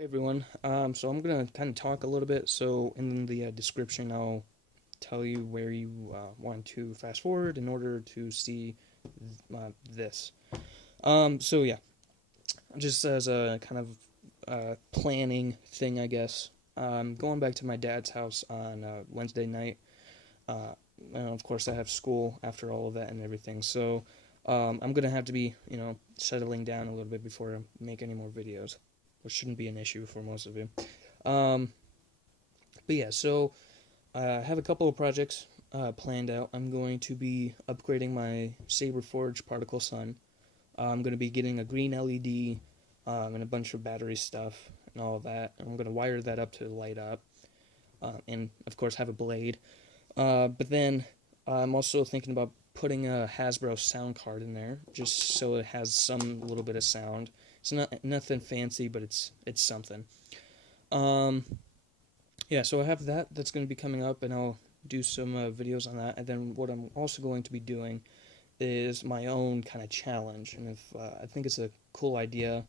Hey everyone, so I'm gonna kind of talk a little bit. So in the description, I'll tell you where you want to fast forward in order to see this. So yeah, just as a kind of planning thing, I guess. Going back to my dad's house on Wednesday night. Uh, and of course, I have school after all of that and everything. So I'm gonna have to be, settling down a little bit before I make any more videos, which shouldn't be an issue for most of you. Um, but yeah, so I have a couple of projects planned out. I'm going to be upgrading my Saberforge Particle Sun. I'm going to be getting a green LED and a bunch of battery stuff and all of that. And I'm going to wire that up to light up and, of course, have a blade. But then I'm also thinking about putting a Hasbro sound card in there just so it has some little bit of sound. It's not nothing fancy, but it's something. Um, yeah, so I have that that's going to be coming up, and I'll do some videos on that. And then what I'm also going to be doing is my own kind of challenge, and if I think it's a cool idea.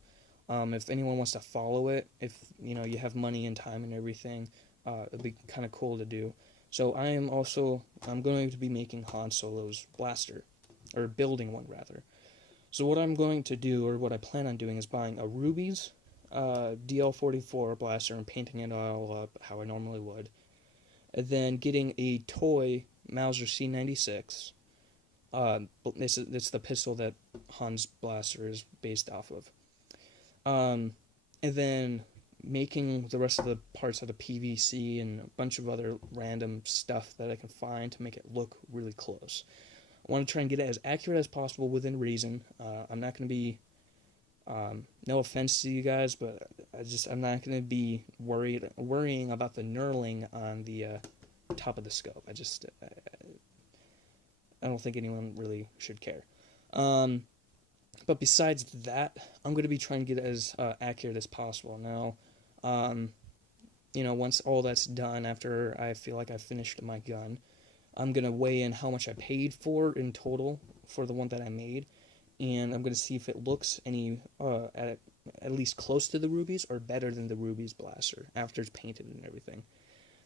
If anyone wants to follow it, if you have money and time and everything, it'd be kind of cool to do. So I'm going to be making Han Solo's blaster, or building one rather. So what I'm going to do, or what I plan on doing, is buying a Ruby's DL44 blaster and painting it all up how I normally would, and then getting a toy Mauser C96. It's the pistol that Han's blaster is based off of. And then making the rest of the parts out of PVC and a bunch of other random stuff that I can find to make it look really close. I want to try and get it as accurate as possible within reason. I'm not going to be, no offense to you guys, but I'm not going to be worrying about the knurling on the top of the scope. I don't think anyone really should care. But besides that, I'm going to be trying to get it as accurate as possible. Now, once all that's done, after I feel like I've finished my gun, I'm going to weigh in how much I paid for in total for the one that I made, and I'm going to see if it looks at least close to the Rubies or better than the Rubies blaster after it's painted and everything.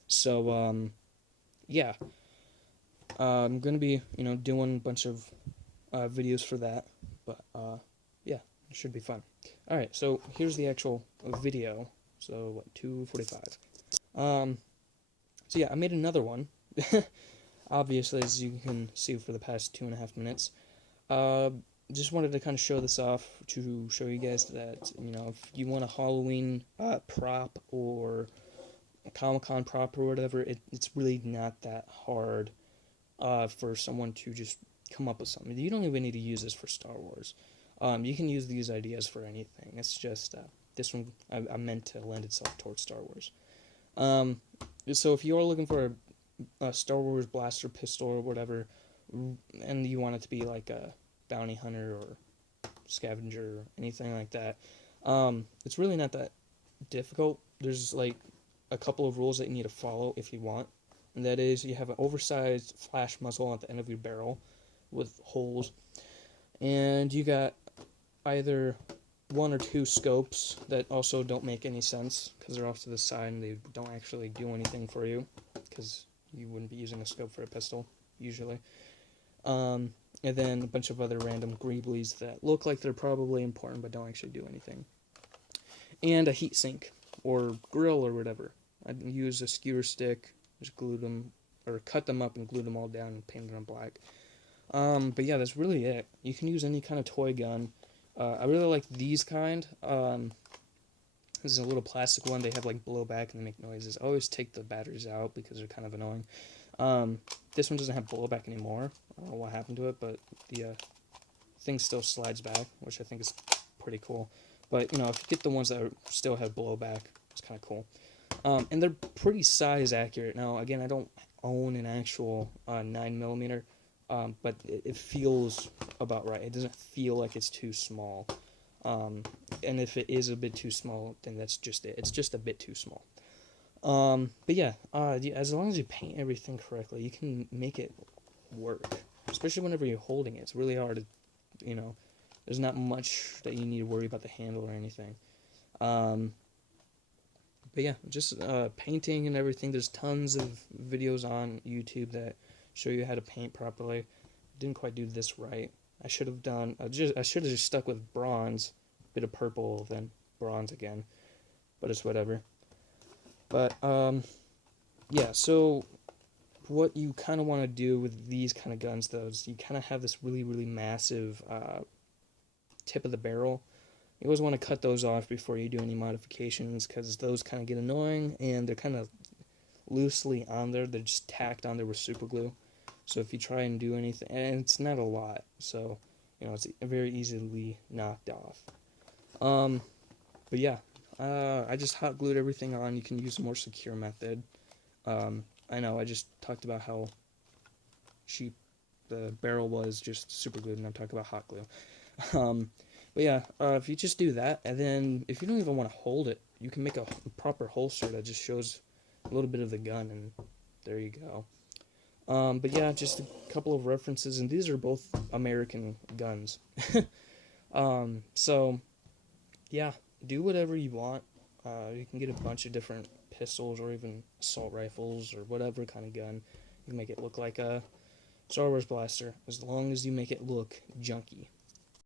So, yeah, I'm going to be, doing a bunch of videos for that, but yeah, it should be fun. All right, so here's the actual video. So what, 2:45. So yeah, I made another one. Obviously, as you can see for the past 2.5 minutes. Uh, just wanted to kind of show this off to show you guys that if you want a Halloween prop or a Comic-Con prop or whatever, it's really not that hard for someone to just come up with something. You don't even need to use this for Star Wars. You can use these ideas for anything. It's just this one I meant to lend itself towards Star Wars. So if you are looking for a Star Wars blaster pistol or whatever, and you want it to be like a bounty hunter or scavenger or anything like that, it's really not that difficult. There's like a couple of rules that you need to follow if you want. And that is, you have an oversized flash muzzle at the end of your barrel with holes, and you got either one or two scopes that also don't make any sense because they're off to the side and they don't actually do anything for you because you wouldn't be using a scope for a pistol usually. And then a bunch of other random greeblies that look like they're probably important but don't actually do anything. And a heat sink or grill or whatever. I'd use a skewer stick, just glue them or cut them up and glue them all down and paint them black. But yeah, that's really it. You can use any kind of toy gun. I really like these kind. This is a little plastic one. They have like blowback and they make noises. I always take the batteries out because they're kind of annoying. This one doesn't have blowback anymore. I don't know what happened to it, but the thing still slides back, which I think is pretty cool. But if you get the ones that still have blowback, it's kind of cool. And they're pretty size accurate. Now, again, I don't own an actual 9mm, but it feels about right. It doesn't feel like it's too small. And if it is a bit too small, then that's just it. It's just a bit too small. But yeah, as long as you paint everything correctly, you can make it work. Especially whenever you're holding it. It's really hard to, there's not much that you need to worry about the handle or anything. But yeah, just painting and everything. There's tons of videos on YouTube that show you how to paint properly. Didn't quite do this right. I should have done. I should have just stuck with bronze, bit of purple, then bronze again. But it's whatever. But yeah. So what you kind of want to do with these kind of guns, though, is you kind of have this really massive tip of the barrel. You always want to cut those off before you do any modifications, because those kind of get annoying and they're kind of loosely on there. They're just tacked on there with super glue. So if you try and do anything, and it's not a lot, so it's very easily knocked off. But yeah, I just hot glued everything on. You can use a more secure method. I know I just talked about how cheap the barrel was, just super glued, and I'm talking about hot glue. But yeah, if you just do that, and then if you don't even want to hold it, you can make a proper holster that just shows a little bit of the gun, and there you go. But yeah, just a couple of references, and these are both American guns. So yeah, do whatever you want. You can get a bunch of different pistols or even assault rifles or whatever kind of gun. You can make it look like a Star Wars blaster, as long as you make it look junky.